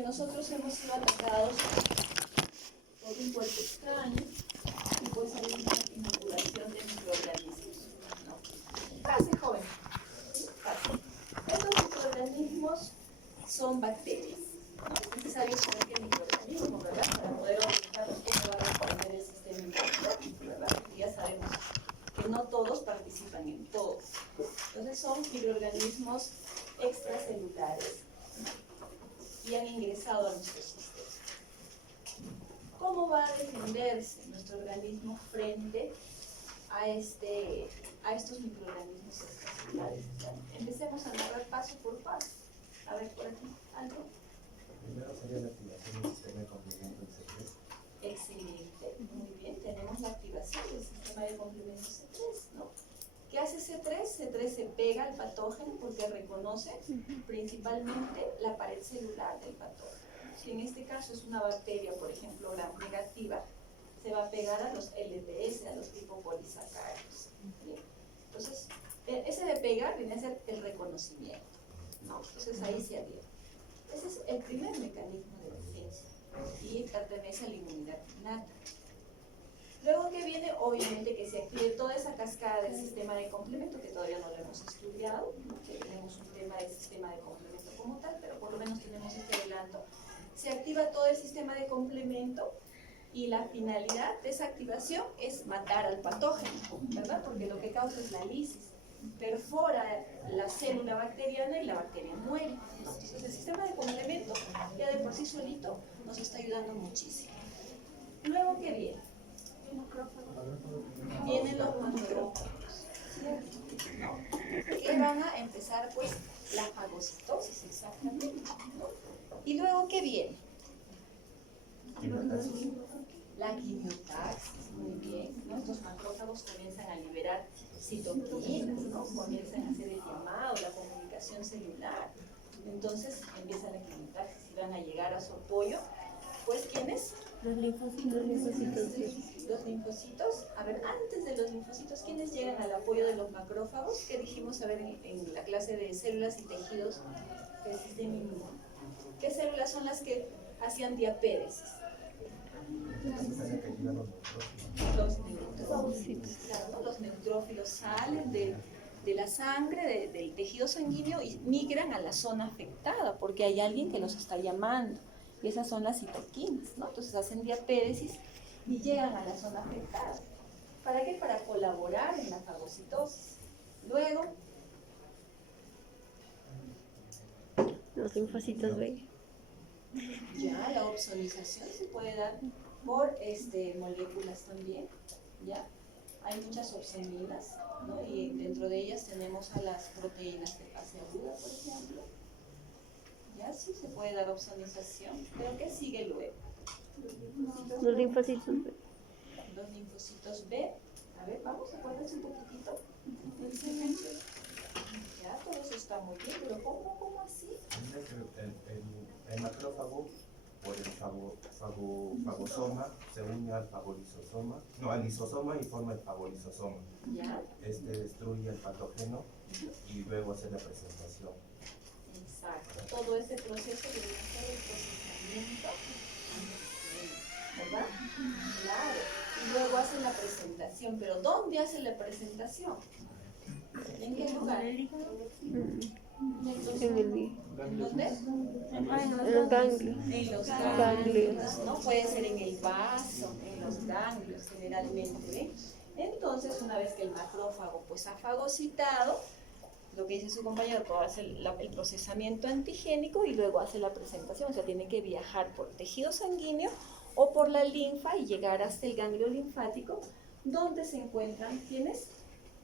que nosotros hemos sido atacados por un cuerpo extraño y pues hay una inoculación de microorganismos, ¿no? Pase, joven. Pase. Estos microorganismos son bacterias, ¿no? Es necesario saber qué microorganismo, ¿verdad? Para poder orientarnos cómo va a responder el sistema inmunológico, ¿verdad? Porque ya sabemos que no todos participan en todos. Entonces son microorganismos extracelulares, ¿no? Y han ingresado a nuestro sistema. ¿Cómo va a defenderse nuestro organismo frente a estos microorganismos extracelulares? Empecemos a narrar paso por paso. A ver, por aquí, ¿algo? Primero sería la activación del sistema de complemento C3. Excelente, muy bien. Tenemos la activación del sistema de complemento C3, ¿no? ¿Qué hace C3? C3 se pega al patógeno porque reconoce principalmente la pared celular del patógeno. Si en este caso es una bacteria, por ejemplo, gram negativa, se va a pegar a los LPS, a los tipo polisacáridos. ¿Bien? Entonces, ese de pegar viene a ser el reconocimiento, ¿no? Entonces ahí se adhiere. Ese es el primer mecanismo de defensa y pertenece a la inmunidad innata. Luego que viene, obviamente, que se active toda esa cascada del sistema de complemento, que todavía no lo hemos estudiado, que tenemos un tema del sistema de complemento como tal, pero por lo menos tenemos este adelanto. Se activa todo el sistema de complemento y la finalidad de esa activación es matar al patógeno, ¿verdad? Porque lo que causa es la lisis. Perfora la célula bacteriana y la bacteria muere. Entonces el sistema de complemento ya de por sí solito nos está ayudando muchísimo. Luego, ¿qué viene? Vienen los macrófagos, ¿no? Que van a empezar pues la fagocitosis, exactamente, ¿no? Y luego, ¿qué viene? La quimiotaxis, muy bien, ¿no? Estos macrófagos comienzan a liberar citoquinas, ¿no? Comienzan a hacer el llamado, la comunicación celular. Entonces empieza la quimiotaxis y van a llegar a su apoyo, pues, ¿quiénes? Los linfocitos. Los linfocitos. A ver, antes de los linfocitos, ¿quiénes llegan al apoyo de los macrófagos? ¿Qué dijimos, a ver, en la clase de células y tejidos del sistema inmune? ¿Qué células son las que hacían diapéresis? Los neutrófilos. Claro, los neutrófilos salen de la sangre, del tejido sanguíneo y migran a la zona afectada porque hay alguien que los está llamando. Y esas son las citoquinas, ¿no? Entonces hacen diapéresis y llegan a la zona afectada. ¿Para qué? Para colaborar en la fagocitosis. Luego, Los linfocitos B. ya la opsonización se puede dar por moléculas también, ¿ya? Hay muchas opsoninas, ¿no? Y dentro de ellas tenemos a las proteínas de fase aguda, por ejemplo. Ya sí se puede dar opsonización, pero ¿qué sigue luego? Los linfocitos B. Los linfocitos B. A ver, vamos, acuérdense un poquitito. Ya, todo eso está muy bien, pero ¿cómo así? El macrófago, por el fagosoma, se une al fagolisosoma, no, al lisosoma y forma el fagolisosoma. Ya. Este destruye el patógeno y luego hace la presentación. Exacto, todo ese proceso de hacer el procesamiento, ¿verdad? Claro, y luego hacen la presentación, pero ¿dónde hacen la presentación? ¿En qué lugar? En el ¿Dónde? En los ganglios. En los ganglios, ¿no? Puede ser en el vaso, en los ganglios generalmente, ¿ven? Entonces, una vez que el macrófago pues ha fagocitado, lo que dice su compañero, todo hace el procesamiento antigénico y luego hace la presentación, o sea, tiene que viajar por el tejido sanguíneo o por la linfa y llegar hasta el ganglio linfático, donde se encuentran, ¿quiénes?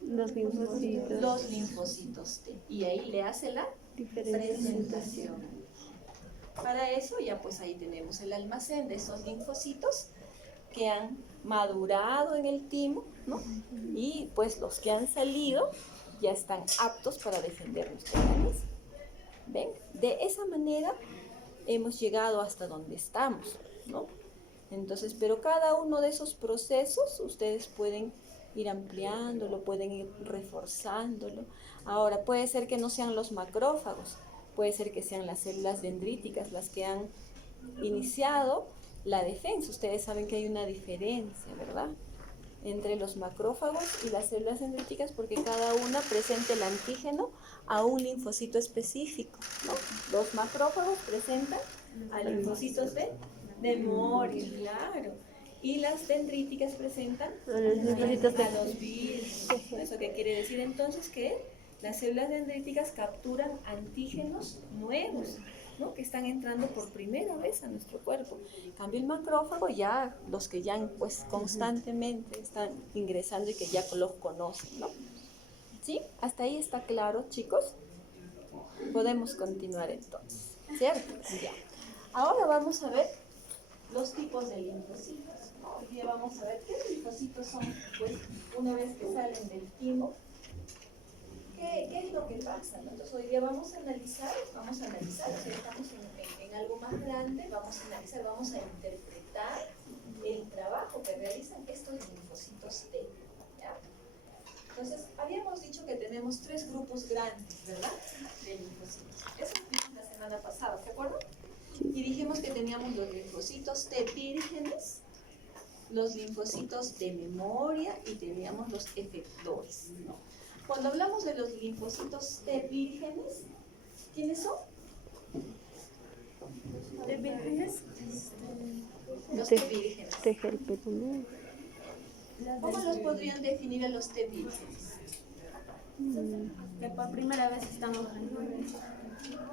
Los linfocitos. Los linfocitos T. Y ahí le hace la presentación. Para eso ya pues ahí tenemos el almacén de esos linfocitos que han madurado en el timo, ¿no? Y pues los que han salido ya están aptos para defender nuestro organismo. ¿Ven? De esa manera hemos llegado hasta donde estamos, ¿no? Entonces, pero cada uno de esos procesos ustedes pueden ir ampliándolo, pueden ir reforzándolo. Ahora, puede ser que no sean los macrófagos, puede ser que sean las células dendríticas las que han iniciado la defensa. Ustedes saben que hay una diferencia, ¿verdad?, entre los macrófagos y las células dendríticas, porque cada una presenta el antígeno a un linfocito específico, ¿no? Los macrófagos presentan a linfocitos de memoria, claro, y las dendríticas presentan A los linfocitos de- a los virus. ¿Eso qué quiere decir entonces? Que las células dendríticas capturan antígenos nuevos, ¿no?, que están entrando por primera vez a nuestro cuerpo. En cambio, el macrófago, ya los que ya pues constantemente están ingresando y que ya los conocen, ¿no? ¿Sí? ¿Hasta ahí está claro, chicos? Podemos continuar entonces, ¿cierto? Ya. Ahora vamos a ver los tipos de linfocitos, ¿no? Hoy día vamos a ver qué linfocitos son, pues, una vez que salen del timo. ¿Qué es lo que pasa, ¿no? Entonces hoy día vamos a analizar, o sea, estamos en algo más grande, vamos a analizar, vamos a interpretar el trabajo que realizan estos linfocitos T, ¿ya? Entonces, habíamos dicho que tenemos 3 grupos grandes, ¿verdad?, de linfocitos. Eso lo vimos la semana pasada, ¿se acuerdan? Y dijimos que teníamos los linfocitos T vírgenes, los linfocitos de memoria y teníamos los efectores, ¿no? Cuando hablamos de los linfocitos T vírgenes, ¿quiénes son? ¿T vírgenes? Los T vírgenes. Tejerpetón. ¿Cómo los podrían definir a los T vírgenes? Que por primera vez estamos en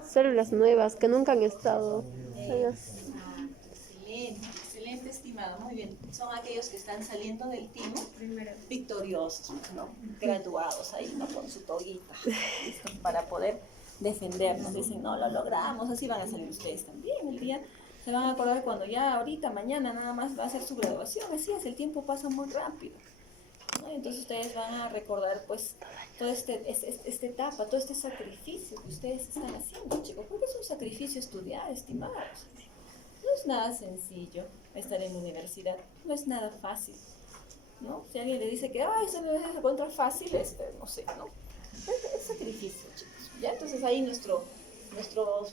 Células nuevas que nunca han estado. Excelente, excelente, estimado, muy bien. Son aquellos que están saliendo del timo victoriosos, ¿no? Graduados ahí, ¿no?, con su toguita, listos para poder defendernos. Dicen, no, lo logramos, así van a salir ustedes también. El día se van a acordar cuando ya ahorita, mañana nada más va a ser su graduación. Así es, el tiempo pasa muy rápido, ¿no? Entonces ustedes van a recordar pues toda esta etapa, todo este sacrificio que ustedes están haciendo, chicos, porque es un sacrificio estudiar, estimados. No es nada sencillo estar en la universidad, no es nada fácil, ¿no? Si alguien le dice que, ay, eso me va a encontrar fácil, no sé, ¿no? Es sacrificio, chicos, ¿ya? Entonces ahí nuestros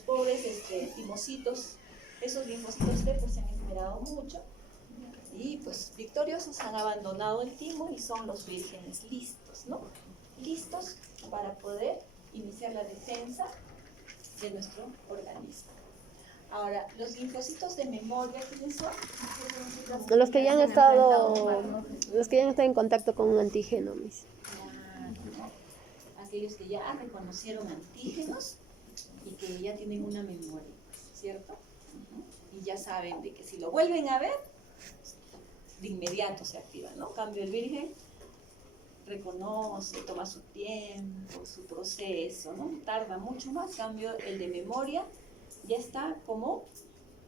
pobres timocitos, esos linfocitos T, pues se han esmerado mucho y pues victoriosos han abandonado el timo y son los vírgenes listos, ¿no? Listos para poder iniciar la defensa de nuestro organismo. Ahora, los linfocitos de memoria, ¿quiénes son? Los que ya han estado en contacto con un antígeno, mis. Aquellos que ya reconocieron antígenos y que ya tienen una memoria, ¿cierto? Y ya saben de que si lo vuelven a ver, de inmediato se activa, ¿no? Cambio, el virgen reconoce, toma su tiempo, su proceso, ¿no? Tarda mucho más. Cambio, el de memoria ya está como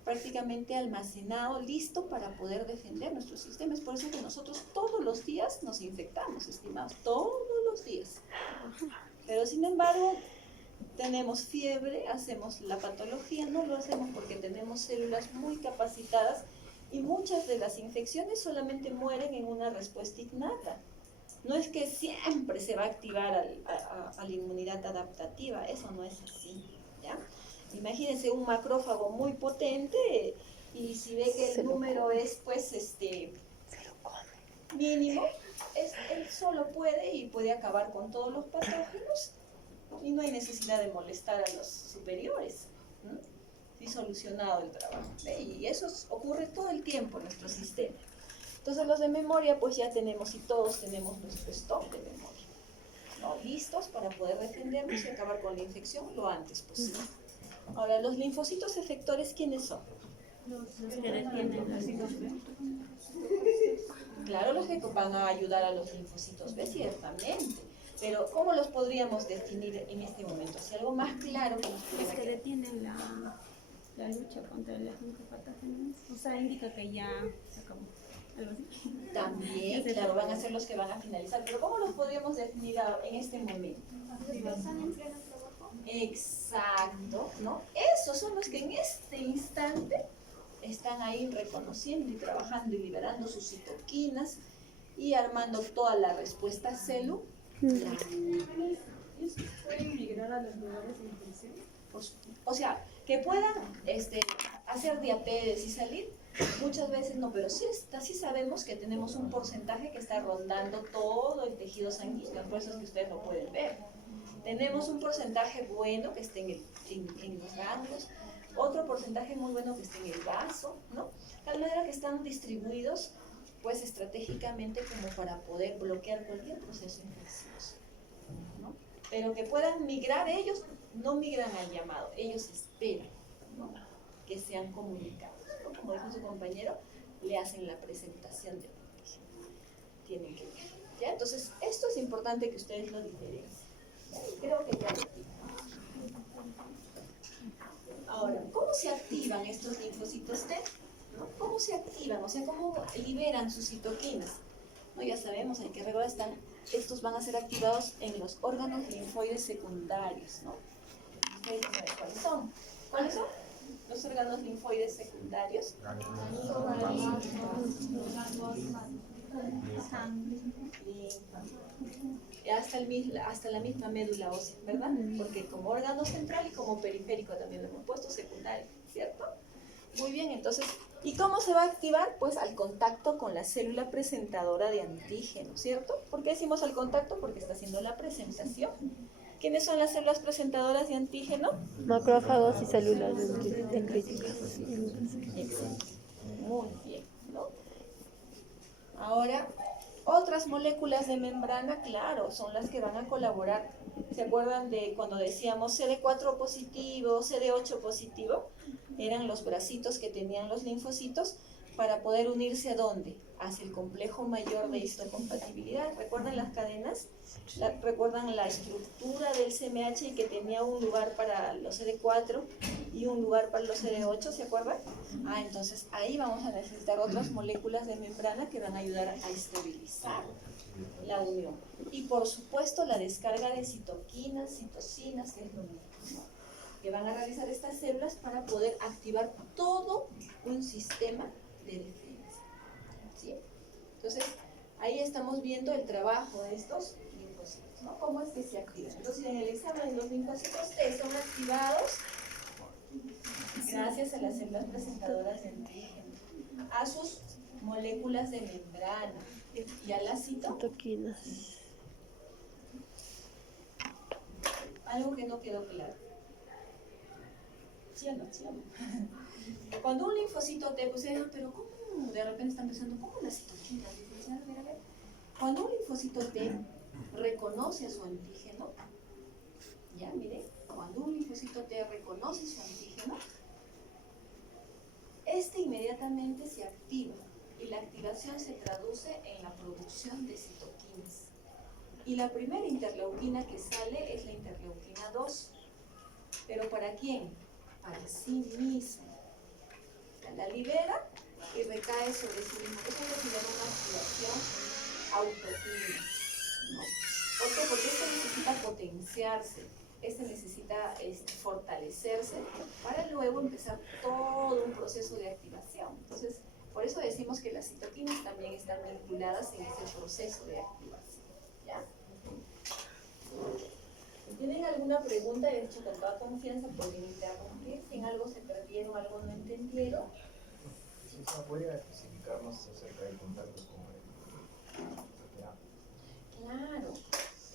prácticamente almacenado, listo para poder defender nuestro sistema. Es por eso que nosotros todos los días nos infectamos, estimados, todos los días. Pero sin embargo, tenemos fiebre, hacemos la patología, no lo hacemos porque tenemos células muy capacitadas y muchas de las infecciones solamente mueren en una respuesta innata. No es que siempre se va a activar a la inmunidad adaptativa, eso no es así, ¿ya? Imagínense un macrófago muy potente y si ve que el número es pues mínimo, él solo puede acabar con todos los patógenos y no hay necesidad de molestar a los superiores, ¿no? Sí, solucionado el trabajo, ¿ve? Y eso ocurre todo el tiempo en nuestro sistema. Entonces los de memoria pues ya tenemos, y todos tenemos nuestro stock de memoria, ¿no? Listos para poder defendernos y acabar con la infección lo antes posible. Ahora, los linfocitos efectores, ¿quiénes son? los que detienen los linfocitos. Claro, los que van a ayudar a los linfocitos B, ciertamente. Pero, ¿cómo los podríamos definir en este momento? Si algo más claro que nos Los pudiera que quedar. detienen la lucha contra las linfopatógenos. O sea, indica que ya se acabó. Algo así. También, claro, van a ser los que van a finalizar. Pero, ¿cómo los podríamos definir en este momento? Exacto, ¿no? Esos son los que en este instante están ahí reconociendo y trabajando y liberando sus citoquinas y armando toda la respuesta celular. ¿Pueden migrar a los lugares de infección? Por supuesto. O sea, que puedan hacer diapedes y salir, muchas veces no, pero sí sabemos que tenemos un porcentaje que está rondando todo el tejido sanguíneo, por eso es que ustedes lo pueden ver. Tenemos un porcentaje bueno que esté en los ganglios, otro porcentaje muy bueno que esté en el vaso, ¿no? De tal manera que están distribuidos pues estratégicamente como para poder bloquear cualquier proceso infeccioso, ¿no? Pero que puedan migrar, ellos no migran al llamado, ellos esperan, ¿no?, que sean comunicados, ¿no? Como dijo su compañero, le hacen la presentación del antígeno. Tienen que ver, ¿ya? Entonces, esto es importante que ustedes lo diferencien, ¿ya? Y creo que ya lo tienen. Ahora, ¿cómo se activan estos linfocitos T? ¿No? ¿Cómo se activan? O sea, ¿cómo liberan sus citoquinas? No, ya sabemos, hay que recordar, estos van a ser activados en los órganos linfoides secundarios, ¿no? Ustedes saben cuáles son. ¿Cuáles son los órganos linfoides secundarios? Hasta la misma médula ósea, ¿verdad? Porque como órgano central y como periférico también lo hemos puesto secundario, ¿cierto? Muy bien, entonces, ¿y cómo se va a activar? Pues al contacto con la célula presentadora de antígeno, ¿cierto? ¿Por qué decimos al contacto? Porque está haciendo la presentación. ¿Quiénes son las células presentadoras de antígeno? Macrófagos y células dendríticas. Excelente. Muy bien, ¿no? Ahora, otras moléculas de membrana, claro, son las que van a colaborar. ¿Se acuerdan de cuando decíamos CD4 positivo, CD8 positivo? Eran los bracitos que tenían los linfocitos para poder unirse ¿a dónde? Hacia el complejo mayor de histocompatibilidad. ¿Recuerdan las cadenas? ¿Recuerdan la estructura del CMH y que tenía un lugar para los CD4 y un lugar para los CD8? ¿Se acuerdan? Entonces ahí vamos a necesitar otras moléculas de membrana que van a ayudar a estabilizar la unión. Y por supuesto la descarga de citoquinas, citocinas, que es lo mismo, ¿no?, que van a realizar estas células para poder activar todo un sistema de defensa, ¿sí? Entonces, ahí estamos viendo el trabajo de estos linfocitos, ¿no? ¿Cómo es que se activan? Entonces, en el examen los linfocitos T son activados gracias a las células presentadoras de antígeno, a sus moléculas de membrana y a las Citoquinas. Algo que no quedó claro. ¿Sí o no? ¿Sí o no? Cuando un linfocito T, pues pero ¿cómo? De repente están pensando, ¿cómo las citoquinas? Dicen, a ver. Cuando un linfocito T reconoce a su antígeno, ya mire, cuando un linfocito T reconoce su antígeno, este inmediatamente se activa y la activación se traduce en la producción de citoquinas. Y la primera interleuquina que sale es la interleuquina 2. ¿Pero para quién? Para sí misma. La libera y recae sobre sí misma. Eso es lo que se llama una activación autoquímica, ¿no? ¿Por qué? Porque este necesita potenciarse, este necesita fortalecerse para luego empezar todo un proceso de activación. Entonces, por eso decimos que las citoquinas también están vinculadas en ese proceso de activación, ¿ya? ¿Tienen alguna pregunta? De hecho, con toda confianza pueden interrumpir. Si en algo se perdieron, algo no entendieron. ¿Podría especificarnos acerca de contactos con Claro,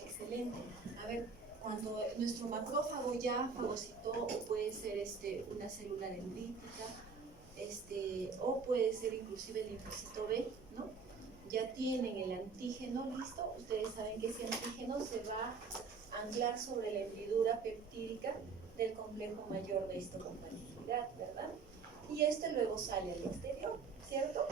excelente. A ver, cuando nuestro macrófago ya fagocitó, o puede ser una célula dendrítica, o puede ser inclusive el linfocito B, ¿no? Ya tienen el antígeno listo. Ustedes saben que ese antígeno se va a anclar sobre la hendidura peptídica del complejo mayor de histocompatibilidad, ¿verdad? Y luego sale al exterior, ¿cierto?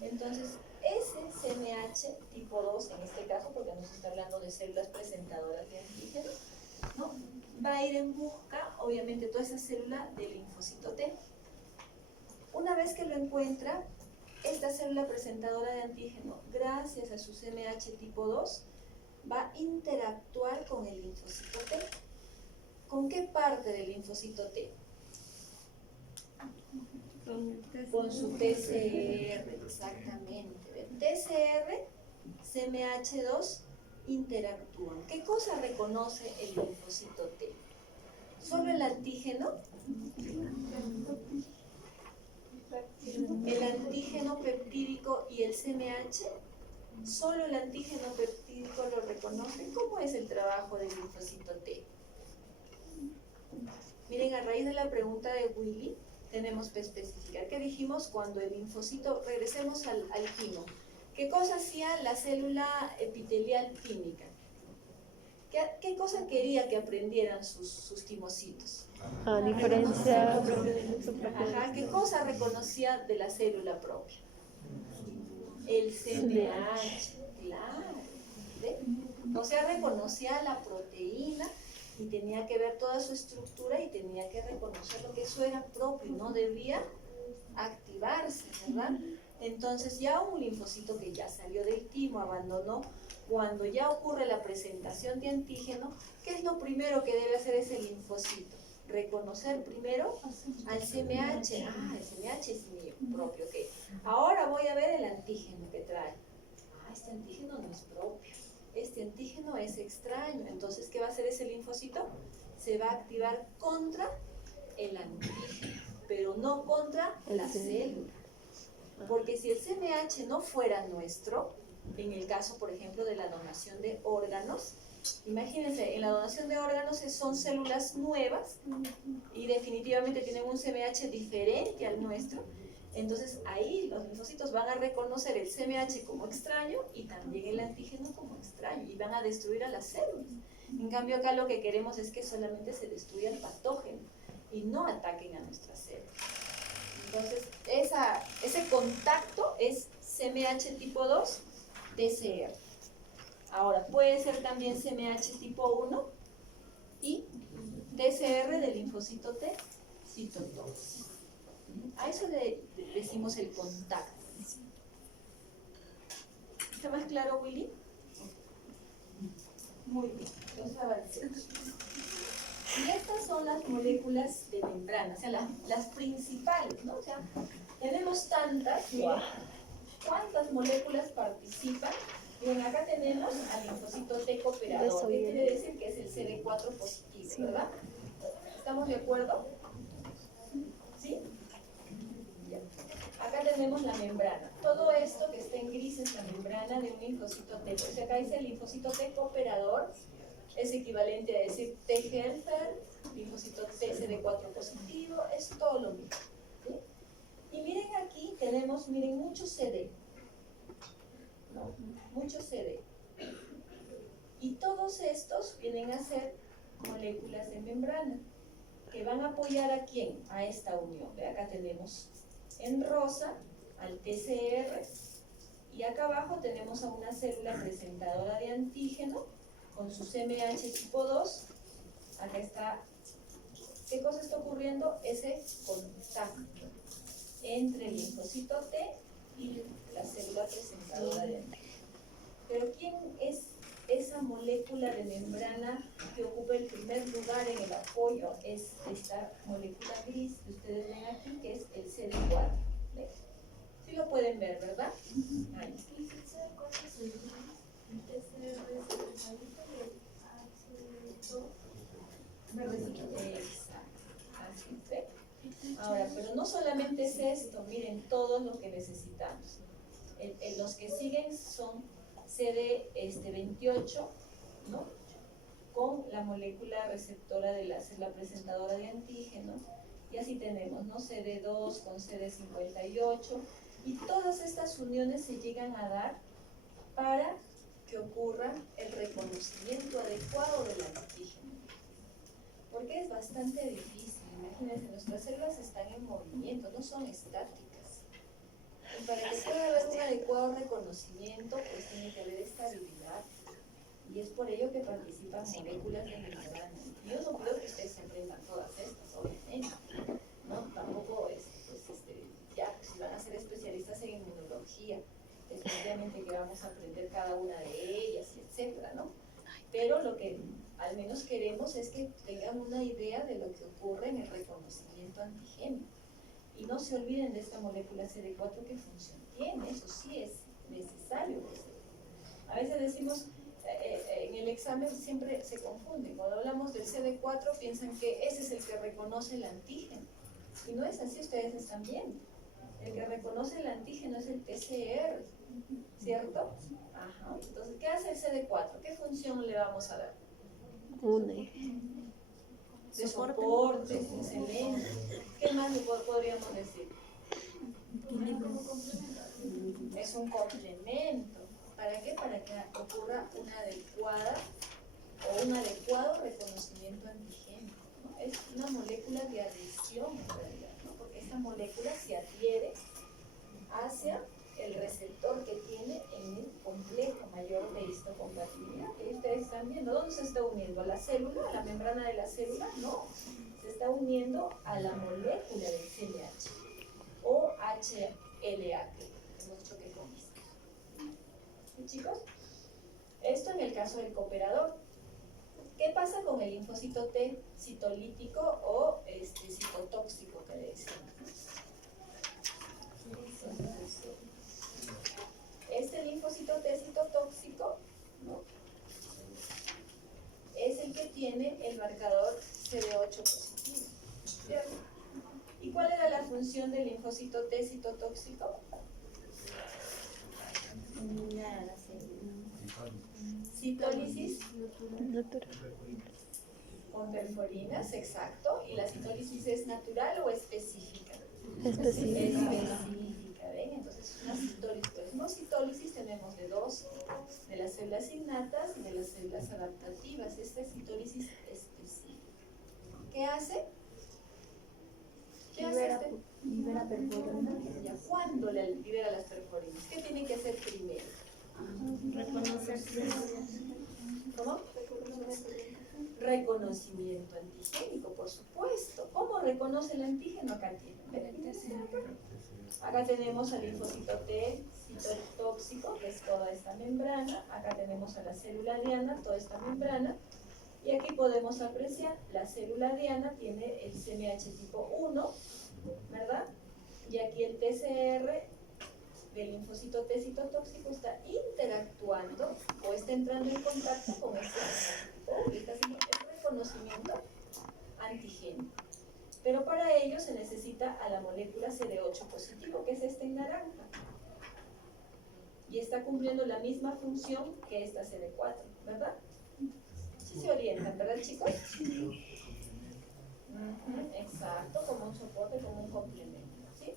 Entonces, ese CMH tipo 2, en este caso, porque nos está hablando de células presentadoras de antígeno, ¿no?, va a ir en busca, obviamente, toda esa célula del linfocito T. Una vez que lo encuentra, esta célula presentadora de antígeno, gracias a su CMH tipo 2, va a interactuar con el linfocito T. ¿Con qué parte del linfocito T? Con su TCR, exactamente. TCR, CMH2 interactúan. ¿Qué cosa reconoce el linfocito T? Solo el antígeno, peptídico y el CMH, solo el antígeno peptídico lo reconocen. ¿Cómo es el trabajo del linfocito T? Miren, a raíz de la pregunta de Willy, tenemos que especificar. ¿Qué dijimos cuando el linfocito, regresemos al timo? ¿Qué cosa hacía la célula epitelial tímica? ¿Qué cosa quería que aprendieran sus timocitos? A diferencia. Ajá, ¿qué cosa reconocía de la célula propia? El CMH, claro. ¿Ve? O sea, reconocía la proteína y tenía que ver toda su estructura y tenía que reconocer lo que eso era propio, no debía activarse, ¿verdad? Entonces ya un linfocito que ya salió del timo, abandonó, cuando ya ocurre la presentación de antígeno, ¿qué es lo primero que debe hacer ese linfocito? Reconocer primero al CMH. Ah, el CMH es mío, propio, ok. Ahora voy a ver el antígeno que trae. Ah, este antígeno no es propio. Este antígeno es extraño. Entonces, ¿qué va a hacer ese linfocito? Se va a activar contra el antígeno, pero no contra la célula. Porque si el CMH no fuera nuestro, en el caso, por ejemplo, de la donación de órganos, imagínense, en la donación de órganos son células nuevas y definitivamente tienen un CMH diferente al nuestro. Entonces ahí los linfocitos van a reconocer el CMH como extraño y también el antígeno como extraño y van a destruir a las células. En cambio acá lo que queremos es que solamente se destruya el patógeno y no ataquen a nuestras células. Entonces ese contacto es CMH tipo 2, TCR. Ahora puede ser también CMH tipo 1 y TCR del linfocito T, citotoxina. A eso le decimos el contacto. ¿Está más claro, Willy? Muy bien, entonces avancemos. Y estas son las moléculas de membrana, o sea, las principales, ¿no? O sea, tenemos tantas, miren, ¿cuántas moléculas participan? Miren, acá tenemos al linfocito T cooperador, que quiere decir que es el CD4 positivo, ¿verdad? ¿Estamos de acuerdo? ¿Sí? Acá tenemos la membrana. Todo esto que está en gris es la membrana de un linfocito T. Entonces acá dice el linfocito T cooperador, es equivalente a decir T helper, linfocito T CD4 positivo, es todo lo mismo. ¿Sí? Y miren aquí tenemos, miren, mucho CD. ¿No? Mucho CD. Y todos estos vienen a ser moléculas de membrana que van a apoyar a quién, a esta unión. ¿Ve? Acá tenemos en rosa al TCR y acá abajo tenemos a una célula presentadora de antígeno con su CMH tipo 2. Acá está, ¿qué cosa está ocurriendo? Ese contacto entre el linfocito T y la célula presentadora de antígeno. Pero ¿quién es esa molécula de membrana que ocupa el primer lugar en el apoyo? Es esta molécula gris que ustedes ven aquí, que es el CD4. ¿Ven? Sí lo pueden ver, ¿verdad? Ahí. Exacto. Así es. Ahora, pero no solamente es esto, miren todo lo que necesitamos. Los que siguen son CD28, ¿no? Con la molécula receptora de la célula presentadora de antígeno, y así tenemos, ¿no? CD2 con CD58, y todas estas uniones se llegan a dar para que ocurra el reconocimiento adecuado del antígeno, porque es bastante difícil. Imagínense, nuestras células están en movimiento, no son estáticas. Y para que pueda haber un adecuado reconocimiento, pues tiene que haber estabilidad. Y es por ello que participan moléculas de membrana. Yo no creo que ustedes se aprendan todas estas, obviamente. ¿No? Tampoco es, pues, ya, si van a ser especialistas en inmunología, definitivamente que vamos a aprender cada una de ellas, etcétera, ¿no? Pero lo que al menos queremos es que tengan una idea de lo que ocurre en el reconocimiento antigénico. Y no se olviden de esta molécula CD4 que función tiene, eso sí es necesario. A veces decimos, En el examen siempre se confunden. Cuando hablamos del CD4 piensan que ese es el que reconoce el antígeno. Y no es así, ustedes están viendo. El que reconoce el antígeno es el TCR, ¿cierto? Ajá. Entonces, ¿qué hace el CD4? ¿Qué función le vamos a dar? Une. De soporte, excelente. ¿Qué más le podríamos decir? Es un complemento. ¿Para qué? Para que ocurra una adecuada o un adecuado reconocimiento antigénico, ¿no? Es una molécula de adhesión en realidad, ¿no? Porque esta molécula se adhiere hacia el receptor que tiene en el complejo mayor de histocompatibilidad. Y ustedes están viendo, ¿dónde se está uniendo? ¿A la célula? ¿A la membrana de la célula? No, se está uniendo a la molécula del CLH o HLA, que hemos dicho que con esto. ¿Sí, chicos? Esto en el caso del cooperador. ¿Qué pasa con el linfocito T citolítico o citotóxico que le decimos? Este linfocito T citotóxico, ¿no?, es el que tiene el marcador CD8 positivo, ¿cierto? ¿Y cuál era la función del linfocito T citotóxico? Citólisis con perforinas, exacto. ¿Y la citólisis es natural o específica? Específica. Específica, ¿ven? Entonces es una citólisis. Pues no citólisis tenemos de dos, de las células innatas y de las células adaptativas. Esta es citólisis específica. ¿Qué hace? ¿Qué hace este? Libera perforinas. Ya, ¿cuándo libera las perforinas? ¿Qué tiene que hacer primero? Reconocer células. ¿Cómo? Reconocimiento antigénico, por supuesto. ¿Cómo reconoce el antígeno? Acá tienen. Acá tenemos al linfocito T citotóxico, que es toda esta membrana. Acá tenemos a la célula diana, toda esta membrana. Y aquí podemos apreciar, la célula diana tiene el CMH tipo 1, ¿verdad? Y aquí el TCR del linfocito T citotóxico está interactuando o está entrando en contacto con este linfocito y está haciendo el reconocimiento antigénico. Pero para ello se necesita a la molécula CD8 positivo, que es esta en naranja. Y está cumpliendo la misma función que esta CD4, ¿verdad? Sí se orientan, ¿verdad, chicos? Exacto, como un soporte, como un complemento, ¿sí?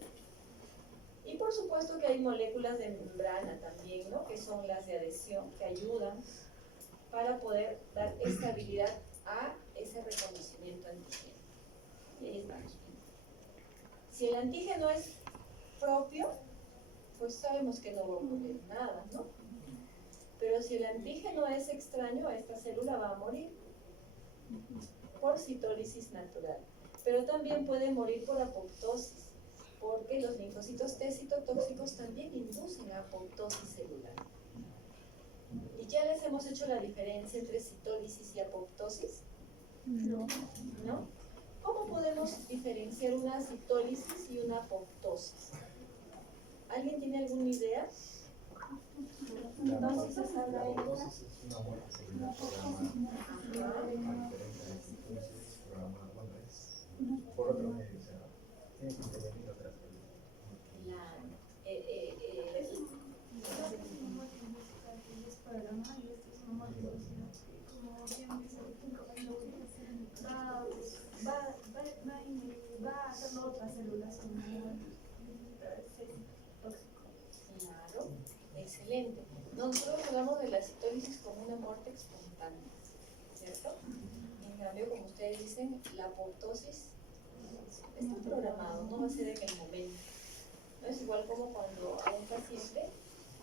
Y por supuesto que hay moléculas de membrana también, ¿no?, que son las de adhesión, que ayudan para poder dar estabilidad a ese reconocimiento antigénico. Y ahí estamos. Si el antígeno es propio, pues sabemos que no va a ocurrir nada, ¿no? Pero si el antígeno es extraño, esta célula va a morir por citólisis natural. Pero también puede morir por apoptosis, porque los linfocitos T citotóxicos también inducen a apoptosis celular. ¿Y ya les hemos hecho la diferencia entre citólisis y apoptosis? No. ¿No? ¿Cómo podemos diferenciar una citólisis y una apoptosis? ¿Alguien tiene alguna idea? La Entonces, apoptosis es una muerte celular programada, a diferencia de citosis programada, bueno, es por otro medio, o sea, tiene que intervenir otras células. Claro. Va a hacerlo otras células como Claro, excelente. Nosotros hablamos de la citólisis como una muerte espontánea, ¿cierto? En cambio, como ustedes dicen, la apoptosis está programado, no va a ser en el momento. No es igual como cuando a un paciente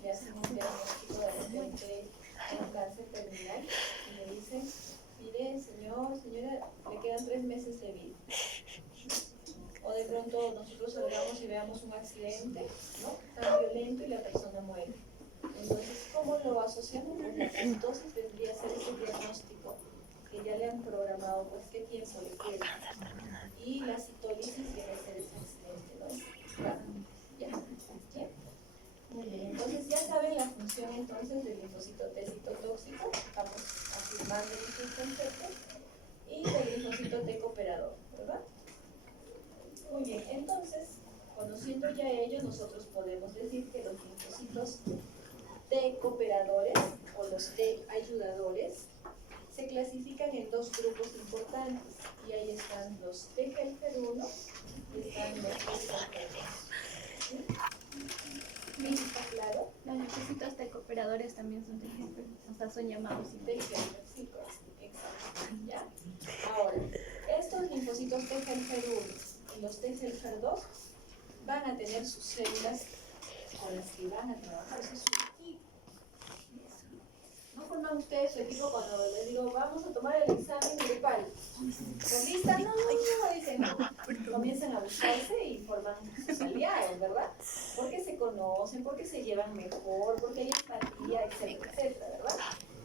le hacen un diagnóstico de repente de un cáncer terminal y le dicen, mire, señora, le quedan 3 meses de vida. O de pronto nosotros salgamos y veamos un accidente, ¿no?, tan violento y la persona muere. Entonces, ¿cómo lo asociamos? Pues la apoptosis vendría a ser ese diagnóstico que ya le han programado, pues qué tiempo le queda. Y la citólisis viene a ser ese accidente, ¿no? Claro. ¿Ya? ¿Bien? Muy bien. Entonces ya saben la función entonces del linfocito T citotóxico. sabiendo ya ello, nosotros podemos decir que los linfocitos T cooperadores o los T ayudadores se clasifican en dos grupos importantes, y ahí están los T helper 1 y están los T helper 2. ¿Sí? ¿Está claro? Los linfocitos de cooperadores también son de ejemplo, o sea, son llamados T helper, sí, exacto. ¿Ya? Ahora, estos linfocitos T helper 1 y los T helper 2 van a tener sus células con las que van a trabajar, ese es su equipo. ¿No forman ustedes su equipo cuando les digo, vamos a tomar el examen grupal? ¿Están listas? No, dicen no. Comienzan a buscarse y forman sus aliados, ¿verdad? Porque se conocen, porque se llevan mejor, porque hay empatía, etcétera, etcétera, ¿verdad?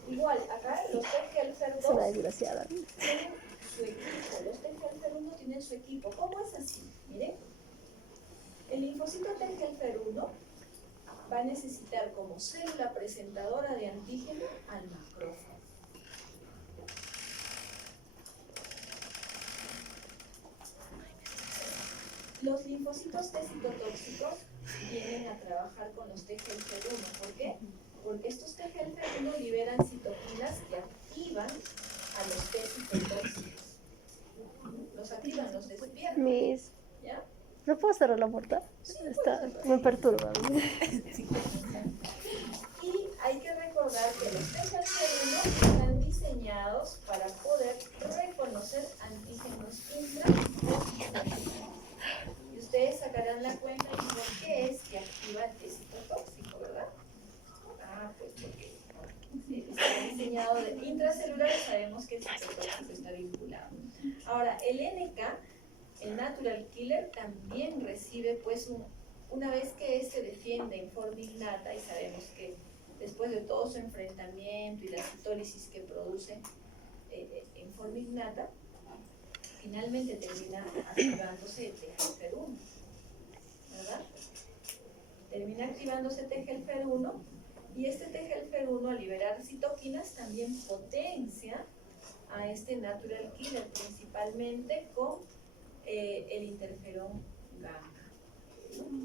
Igual, acá los T helper Es una 2 desgraciada. tienen su equipo, los T helper 1 tienen su equipo. ¿Cómo es así? Miren, el linfocito T helper 1 va a necesitar como célula presentadora de antígeno al macrófago. Los linfocitos T citotóxicos vienen a trabajar con los T helper 1. ¿Por qué? Porque estos T helper 1 liberan citoquinas que activan a los T citotóxicos. Los activan, los despiertan. Miss, ¿Ya? ¿no puedo cerrar la puerta? Me perturba. Y hay que recordar que los T helper 1 están diseñados para poder reconocer antígenos intracelulares. Y ustedes sacarán la cuenta de por qué es que activa el T citotóxico, ¿verdad? Ah, pues porque está diseñado de intracelular, sabemos que el citotóxico está vinculado. Ahora, el NK, el Natural Killer, también recibe pues una vez que se defiende en forma innata, y sabemos que después de todo su enfrentamiento y la citólisis que produce en forma innata, finalmente termina activándose el T helper 1, ¿verdad? Termina activándose T helper 1, y este T helper 1 al liberar citoquinas también potencia a este Natural Killer, principalmente con el interferón gamma.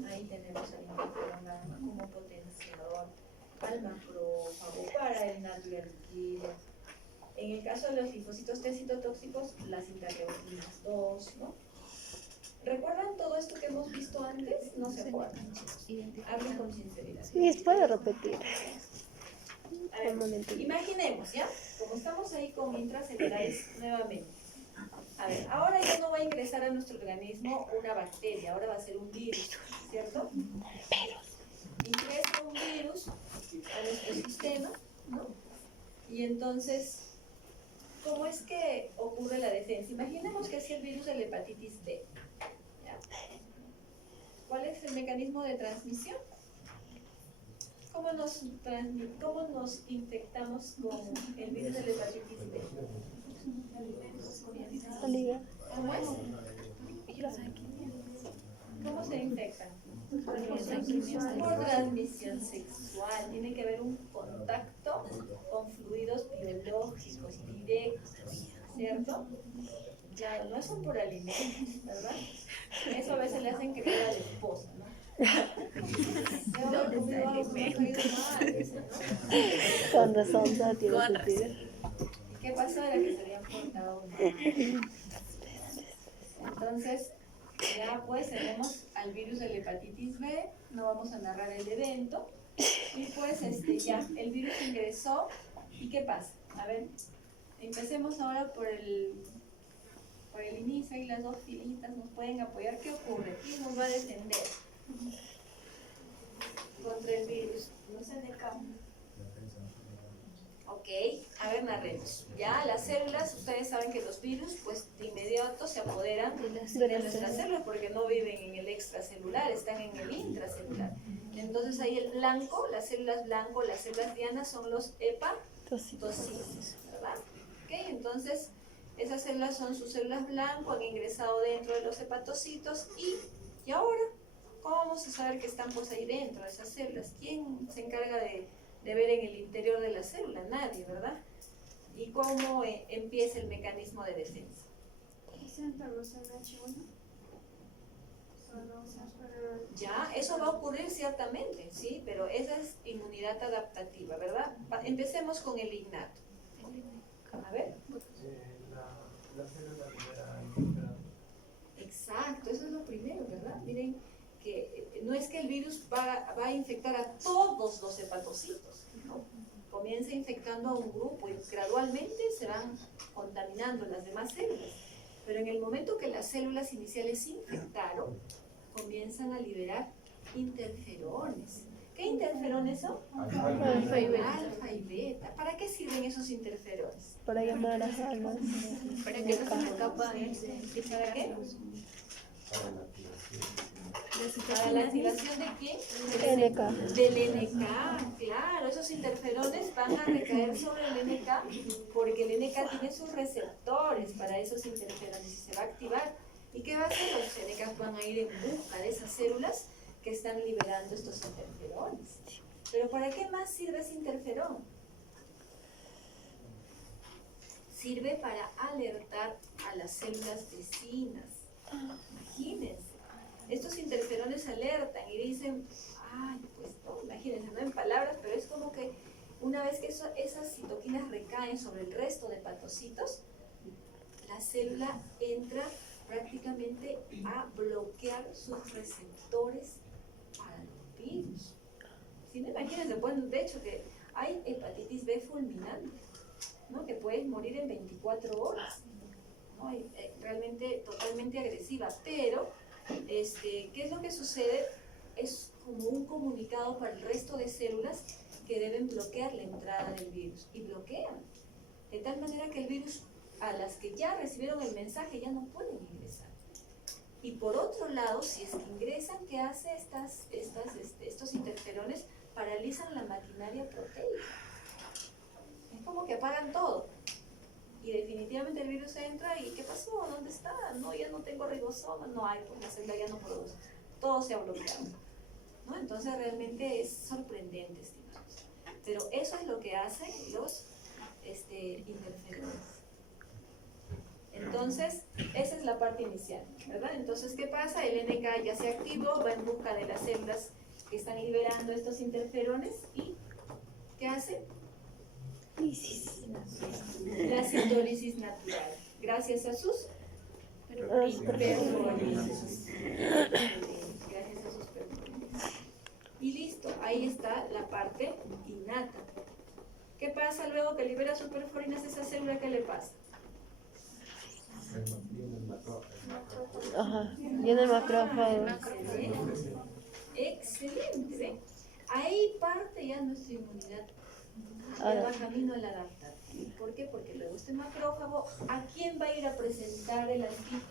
Ahí tenemos el interferón gamma como potenciador al macrófago para el Natural Killer. En el caso de los linfocitos T citotóxicos, las interleuquinas 2, ¿no? ¿Recuerdan todo esto que hemos visto antes? No se acuerdan. Hablen con sinceridad. Miss, ¿puedo repetir? A ver, Un momento. imaginemos, ¿ya? Como estamos ahí con intracelulares nuevamente. A ver, ahora ya no va a ingresar a nuestro organismo una bacteria, ahora va a ser un virus, ¿cierto? Ingresa un virus a nuestro sistema, ¿no? Y entonces, ¿cómo es que ocurre la defensa? Imaginemos que es el virus de la hepatitis B. ¿Ya? ¿Cuál es el mecanismo de transmisión? ¿Cómo nos infectamos con el virus de la hepatitis B? Olivia. ¿Cómo es? ¿Cómo se infectan? Por transmisión sexual. Tiene que haber un contacto con fluidos biológicos directos, ¿cierto? Claro, no son por alimentos, ¿verdad? Eso a veces le hacen creer a la esposa, ¿no? Con razón, no tiene sentido. ¿Y qué pasó? Era que se habían portado mal. Entonces, ya pues tenemos al virus de la hepatitis B, no vamos a narrar el evento, y pues ya, el virus ingresó, ¿y qué pasa? A ver, empecemos ahora por el inicio, y las dos filitas nos pueden apoyar. ¿Qué ocurre? ¿Quién nos va a defender contra el virus? No sé de campo. Ok, a ver, narremos. Ya, las células, ustedes saben que los virus, pues de inmediato se apoderan de nuestras células porque no viven en el extracelular, están en el intracelular. Entonces ahí el blanco, las células blanco, las células dianas son los hepatocitos, ¿verdad? Ok, entonces esas células son sus células blanco, han ingresado dentro de los hepatocitos y ahora, ¿cómo vamos a saber que están pues ahí dentro de esas células? ¿Quién se encarga de ver en el interior de la célula? Nadie, ¿verdad? ¿Y cómo empieza el mecanismo de defensa? ¿Esa información H1? ¿no? O sea, Ya, eso va a ocurrir ciertamente, ¿sí? Pero esa es inmunidad adaptativa, ¿verdad? Empecemos con el innato. A ver. La célula libera infiltrado. Exacto, eso es lo primero, ¿verdad? Miren que no es que el virus va a infectar a todos los hepatocitos, ¿no? Comienza infectando a un grupo y gradualmente se van contaminando las demás células. Pero en el momento que las células iniciales se infectaron, comienzan a liberar interferones. ¿Qué interferones son? Alfa y beta. Alfa y beta. ¿Para qué sirven esos interferones? Para llamar a las Para que no se me escapa ¿Para qué? Para la activación ¿Para la activación de quién? NK. Del NK, claro. Esos interferones van a recaer sobre el NK porque el NK tiene sus receptores para esos interferones y se va a activar. ¿Y qué va a hacer? Los NK van a ir en busca de esas células que están liberando estos interferones. ¿Pero para qué más sirve ese interferón? Sirve para alertar a las células vecinas. Imagínense. Estos interferones alertan y dicen, ay, pues no, imagínense, no en palabras, pero es como que una vez que esas citoquinas recaen sobre el resto de hepatocitos, la célula entra prácticamente a bloquear sus receptores para los virus. ¿Sí? Imagínense, pues, de hecho, que hay hepatitis B fulminante, ¿no? Que puedes morir en 24 horas, ¿no? Realmente totalmente agresiva, pero ¿qué es lo que sucede? Es como un comunicado para el resto de células que deben bloquear la entrada del virus, y bloquean, de tal manera que el virus, a las que ya recibieron el mensaje, ya no pueden ingresar. Y por otro lado, si es que ingresan, ¿qué hace estos interferones? Paralizan la maquinaria proteica. Es como que apagan todo. Y definitivamente el virus entra y ¿qué pasó? ¿Dónde está? No, ya no tengo ribosomas, no hay, pues la célula ya no produce. Todo se ha bloqueado, ¿no? Entonces realmente es sorprendente, estimados. Pero eso es lo que hacen los interferones. Entonces, esa es la parte inicial, ¿verdad? Entonces, ¿qué pasa? El NK ya se activó, va en busca de las células que están liberando estos interferones y ¿qué hace? La citólisis natural, gracias a sus perforinas. Gracias a sus perforinas. Y listo, ahí está la parte innata. ¿Qué pasa luego que libera sus perforinas esa célula? ¿Qué le pasa? Ajá. Viene el macrófago. Excelente. Excelente. ¿Ven? Ahí parte ya nuestra inmunidad. Ya va camino al adaptativo. ¿Por qué? Porque luego este macrófago, ¿a quién va a ir a presentar el antígeno?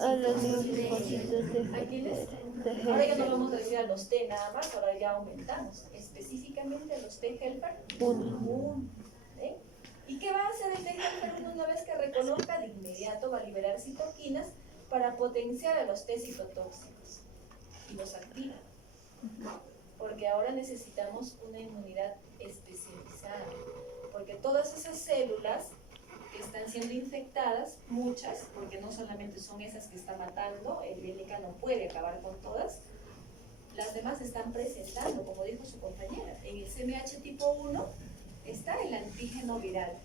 A los linfocitos de ¿A quiénes? T. Ahora ya no vamos a decir a los T nada más, ahora ya aumentamos. Específicamente a los T helper 1. ¿Ven? ¿Y qué va a hacer el T helper 1 una vez que reconozca? De inmediato va a liberar citoquinas para potenciar a los T citotóxicos y los activa. Porque ahora necesitamos una inmunidad especializada. Porque todas esas células que están siendo infectadas, muchas, porque no solamente son esas que está matando, el NK no puede acabar con todas, las demás están presentando, como dijo su compañera, en el CMH tipo 1 está el antígeno viral.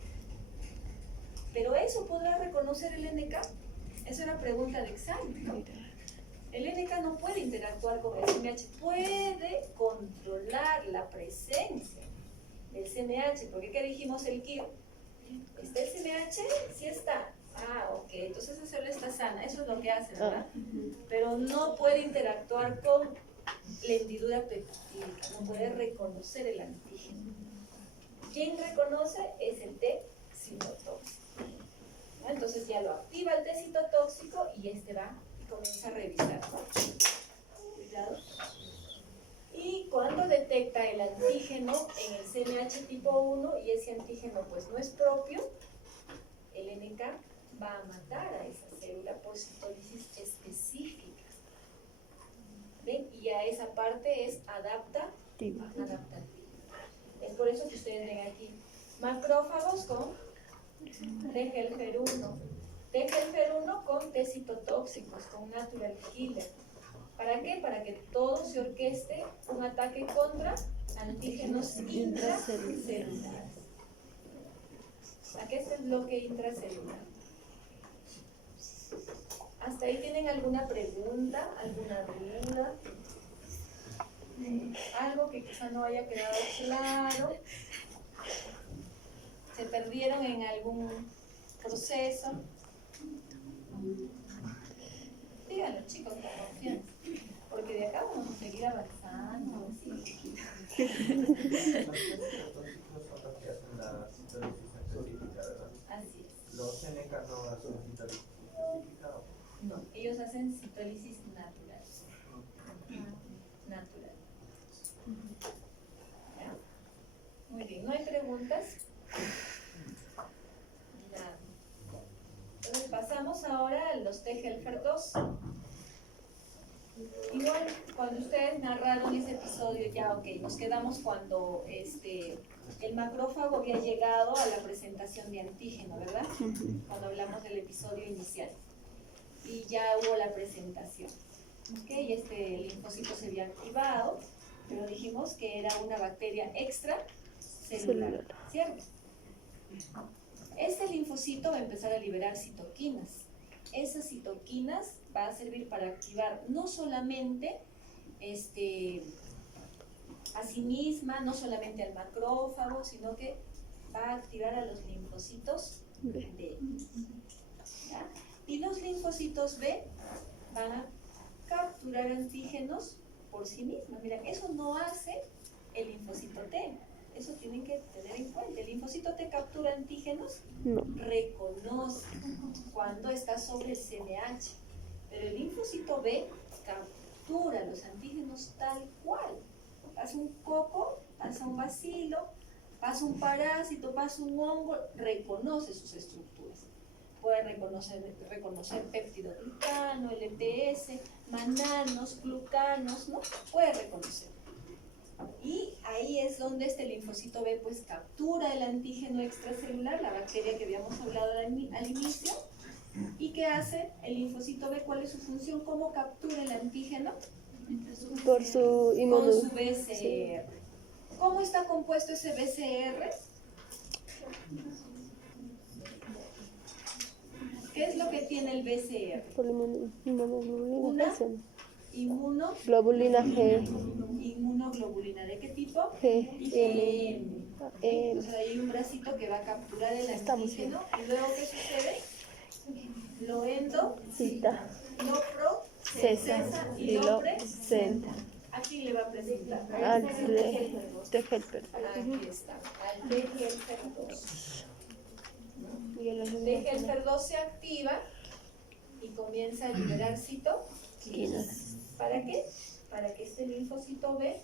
¿Pero eso podrá reconocer el NK? Es una pregunta de examen, ¿no? El NK no puede interactuar con el CMH, puede controlar la presencia del CMH, porque ¿qué dijimos el KIR? ¿Está el CMH? Sí está. Ah, ok, entonces esa célula está sana, eso es lo que hace, ¿verdad? Pero no puede interactuar con la hendidura peptídica, no puede reconocer el antígeno. ¿Quién reconoce? Es el T citotóxico. ¿No? Entonces ya lo activa el T citotóxico y va y comienza a revisar. Cuidado. Y cuando detecta el antígeno en el CMH tipo 1 y ese antígeno pues no es propio, el NK va a matar a esa célula por citólisis específica. ¿Ven? Y a esa parte es adaptativa. Es por eso que ustedes ven aquí macrófagos con T helper 1. T TGFR1 con T citotóxicos, con natural killer. ¿Para qué? Para que todo se orqueste un ataque contra antígenos intracelulares. Aquí está el bloque intracelular. ¿Hasta ahí tienen alguna pregunta, alguna duda? Algo que quizá no haya quedado claro. ¿Se perdieron en algún proceso? Díganlo, chicos, con confianza. Porque de acá vamos a seguir avanzando. ¿Sí? Los citocitos son los que hacen la citólisis específica, ¿verdad? Así es. Los NK no hacen citólisis específica. No, ellos hacen citólisis natural. Natural. ¿Ya? Muy bien, ¿no hay preguntas? Nada. Entonces pasamos ahora a los TGFR2. Igual, cuando ustedes narraron ese episodio, ya ok, nos quedamos cuando el macrófago había llegado a la presentación de antígeno, ¿verdad? Cuando hablamos del episodio inicial. Y ya hubo la presentación. Ok, el linfocito se había activado, pero dijimos que era una bacteria extracelular, ¿cierto? Este linfocito va a empezar a liberar citoquinas. Esas citoquinas va a servir para activar no solamente a sí misma, no solamente al macrófago, sino que va a activar a los linfocitos B. ¿Ya? Y los linfocitos B van a capturar antígenos por sí mismos. Miren, eso no hace el linfocito T. Eso tienen que tener en cuenta. El linfocito T captura antígenos, reconoce cuando está sobre el CDH. Pero el linfocito B captura los antígenos tal cual. Pasa un coco, pasa un bacilo, pasa un parásito, pasa un hongo, reconoce sus estructuras. Puede reconocer péptidoglicano, LPS, mananos, glucanos, ¿no? Puede reconocer. Y ahí es donde este linfocito B pues captura el antígeno extracelular, la bacteria que habíamos hablado al inicio. ¿Y qué hace el linfocito B? ¿Cuál es su función? ¿Cómo captura el antígeno? Por su Con su BCR. Sí. ¿Cómo está compuesto ese BCR? ¿Qué es lo que tiene el BCR? Globulina G. Inmunoglobulina. ¿De qué tipo? G. Entonces hay un bracito que va a capturar el antígeno. ¿Y luego qué sucede? Lo endo, Cita. lo pro, Cesa. y lo pre. Centa. Aquí le va a presentar. Al TGFR. Aquí está. Al TGFR2. TGFR2 se activa y comienza a liberar citoquinas. ¿Para qué? Para que este linfocito B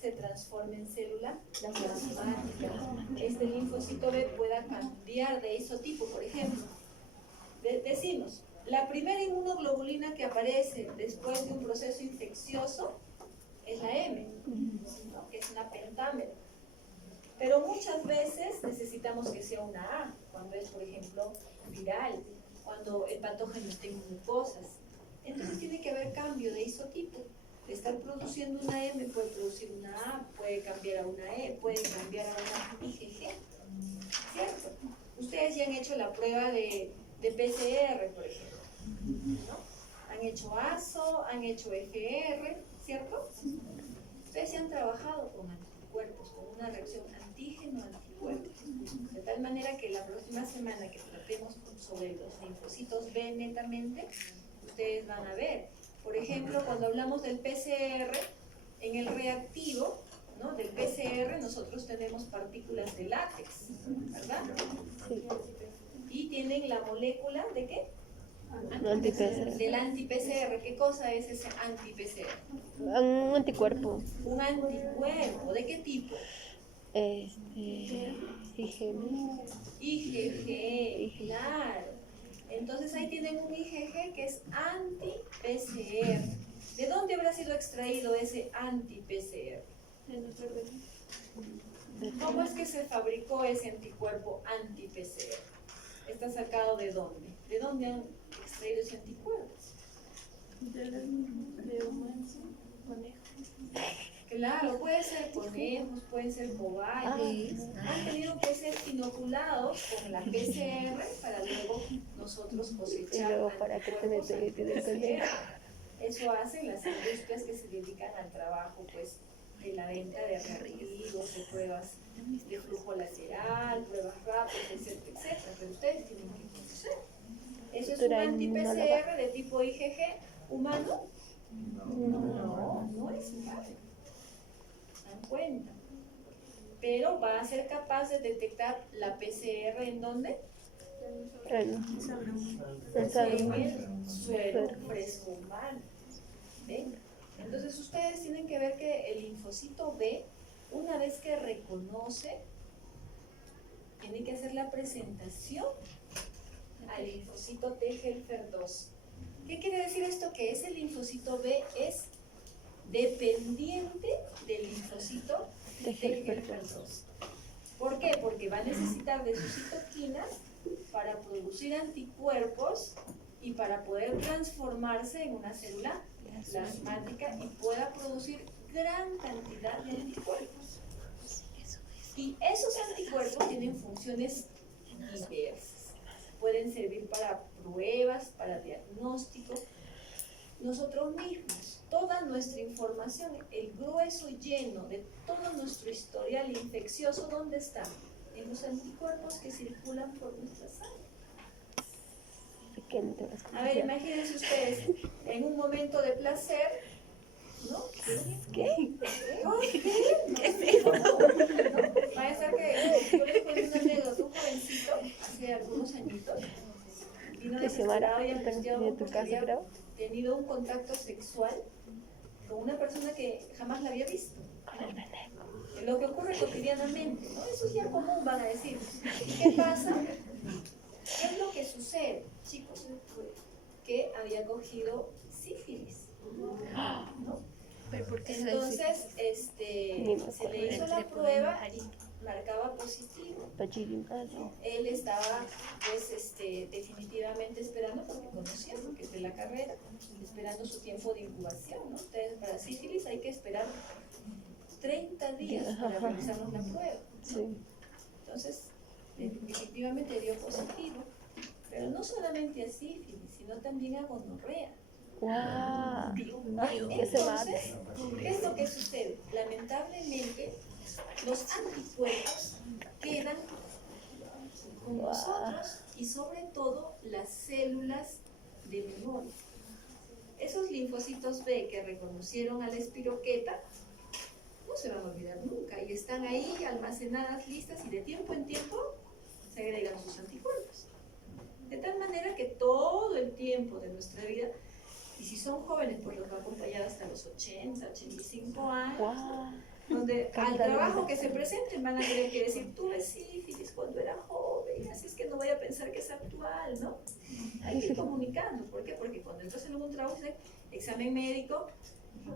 se transforme en célula plasmática. Este linfocito B pueda cambiar de isotipo, por ejemplo. Decimos, la primera inmunoglobulina que aparece después de un proceso infeccioso es la M, ¿no? Que es una pentámero. Pero muchas veces necesitamos que sea una A, cuando es, por ejemplo, viral, cuando el patógeno está en mucosas. Entonces tiene que haber cambio de isotipo. De estar produciendo una M puede producir una A, puede cambiar a una E, puede cambiar a una IgG. ¿Cierto? Ustedes ya han hecho la prueba de PCR, por ejemplo, ¿no? Han hecho ASO, han hecho FR, ¿cierto? Ustedes ya han trabajado con anticuerpos, con una reacción antígeno-anticuerpos, de tal manera que la próxima semana que tratemos sobre los linfocitos B netamente, ustedes van a ver, por ejemplo, cuando hablamos del PCR, en el reactivo, ¿no? Del PCR nosotros tenemos partículas de látex, ¿verdad? Sí. Y tienen la molécula ¿de qué? Anti-PCR. Del anti-PCR. ¿Qué cosa es ese anti-PCR? Un anticuerpo. Un anticuerpo. ¿De qué tipo? IgG, claro. Entonces ahí tienen un IgG que es anti-PCR. ¿De dónde habrá sido extraído ese anti-PCR? ¿Cómo es que se fabricó ese anticuerpo anti-PCR? ¿Está sacado de dónde? ¿De dónde han extraído ese anticuerpo? De humanos, conejos. Claro, puede ser conejos, pueden ser cobayos. Han tenido que ser inoculados con la PCR para luego nosotros Y cosechar luego, ¿para qué te anticuerpos metes en el anti-PCR. Eso hacen las industrias que se dedican al trabajo, pues, de la venta de reactivos, de pruebas de flujo lateral, pruebas rápidas, etcétera, etcétera. Pero ustedes tienen que conocer. ¿Eso es un anti-PCR de tipo IgG humano? No es igual. Dan cuenta. Pero va a ser capaz de detectar la PCR en dónde? En el suelo fresco humano. ¿Ven? Entonces ustedes tienen que ver que el linfocito B, una vez que reconoce, tiene que hacer la presentación al linfocito T helper 2. ¿Qué quiere decir esto? Que ese linfocito B es dependiente del linfocito T helper 2. ¿Por qué? Porque va a necesitar de sus citoquinas para producir anticuerpos y para poder transformarse en una célula plasmática y pueda producir gran cantidad de anticuerpos. Y esos anticuerpos tienen funciones diversas. Pueden servir para pruebas, para diagnóstico. Nosotros mismos, toda nuestra información, el grueso lleno de todo nuestro historial infeccioso, ¿dónde está? En los anticuerpos que circulan por nuestra sangre. A ver, imagínense ustedes, en un momento de placer, ¿no? ¿Qué? Va a ser que yo les cuento una anécdota, un jovencito, hace algunos añitos, vino desesperado y angustiado porque había tenido un contacto sexual con una persona que jamás la había visto. Lo que ocurre cotidianamente, ¿no? Eso es ya común, van a decir. ¿Qué pasa? ¿Qué es lo que sucede, chicos? Que había cogido sífilis, ¿no? Entonces, se le hizo la prueba y marcaba positivo. Él estaba, pues, definitivamente esperando, porque conocía, porque es de la carrera, esperando su tiempo de incubación, ¿no? Ustedes, para sífilis hay que esperar 30 días para realizarnos la prueba, ¿no? Entonces, definitivamente dio positivo, pero no solamente a sífilis, sino también a gonorrea. Entonces, ¿qué es lo que sucede? Lamentablemente, los anticuerpos quedan con nosotros y sobre todo las células de memoria. Esos linfocitos B que reconocieron a la espiroqueta no se van a olvidar nunca y están ahí almacenadas, listas, y de tiempo en tiempo se agregan sus anticuerpos. De tal manera que todo el tiempo de nuestra vida, y si son jóvenes, pues los va a acompañar hasta los 80, 85 años, donde al trabajo que se presenten van a tener que decir, tuve sífilis cuando era joven, así es que no voy a pensar que es actual, ¿no? Hay que ir comunicando. ¿Por qué? Porque cuando entras en algún trabajo, examen médico,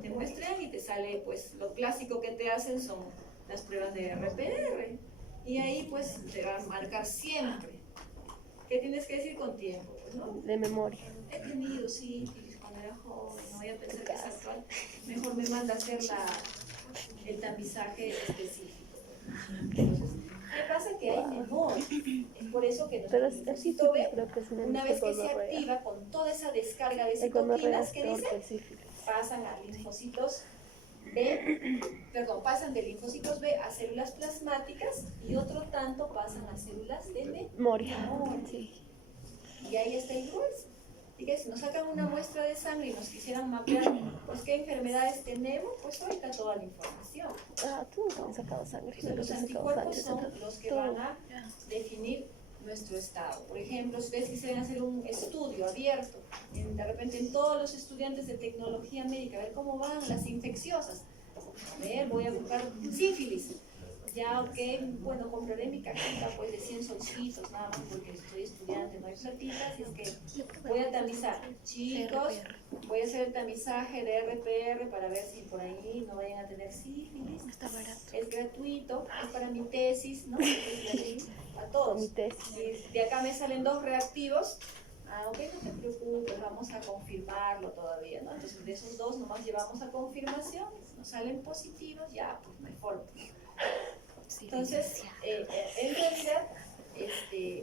te muestran y te sale, pues, lo clásico que te hacen son las pruebas de RPR. Y ahí, pues, te va a marcar siempre. ¿Qué tienes que decir con tiempo? Pues, ¿no? De memoria. He tenido sífilis cuando era joven, no voy a pensar que es actual. Mejor me manda a hacer el tamizaje específico. Entonces, ¿qué pasa? Que hay memoria. Es por eso que Pero nuestro el sífilis linfocito B, creo que es menos una vez que se gonorrea. activa con toda esa descarga de El gonorrea citoquinas, es ¿qué peor dice? que el sífilis. Pasan a linfocitos B, pasan de linfocitos B a células plasmáticas y otro tanto pasan a células de Memoria. memoria. Sí. Y ahí está el grueso. Así que si nos sacan una muestra de sangre y nos quisieran mapear, pues qué enfermedades tenemos, pues ahí está toda la información. Tú nunca me has sacado sangre. Entonces, los anticuerpos son los que van a definir nuestro estado. Por ejemplo, si ustedes quisieran hacer un estudio abierto, de repente en todos los estudiantes de tecnología médica, a ver cómo van las infecciosas. A ver, voy a buscar sífilis. ya, ok, bueno, compraré mi cajita pues de 100 solcitos, nada más porque estoy estudiante, no hay platitas, así es que voy a tamizar. Chicos, voy a hacer el tamizaje de RPR para ver si por ahí no vayan a tener sífilis. Está barato. Es gratuito, es para mi tesis, ¿no? Es a todos. Mi tesis. Si de acá me salen 2 reactivos, ok, no te preocupes, vamos a confirmarlo todavía, ¿no? Entonces de esos 2 nomás llevamos a confirmación, si nos salen positivos, ya, pues mejor. Entonces, en realidad,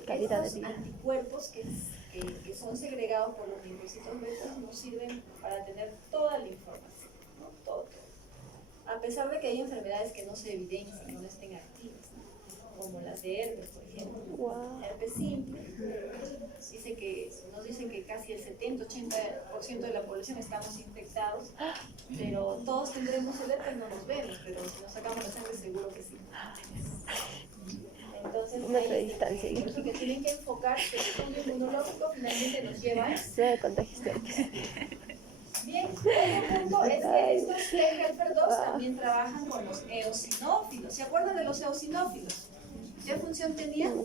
Calidad de estos vida. anticuerpos que son segregados por los linfocitos betas nos sirven para tener toda la información, ¿no? Todo. A pesar de que hay enfermedades que no se evidencian, no estén activas, ¿no? Como las de herpes, por ejemplo. Wow. Herpes simple, nos dicen que casi el 70-80% de la población estamos infectados, pero todos tendremos el herpes, no nos vemos, pero si nos sacamos la sangre seguro que sí. Entonces, Un metro de distancia. lo que tienen que enfocarse el estudio inmunológico finalmente nos lleva a eso. 9 contagios herpes. Bien, otro punto es que estos T-helper 2 también trabajan con los eosinófilos. ¿Se acuerdan de los eosinófilos? ¿Qué función tenían?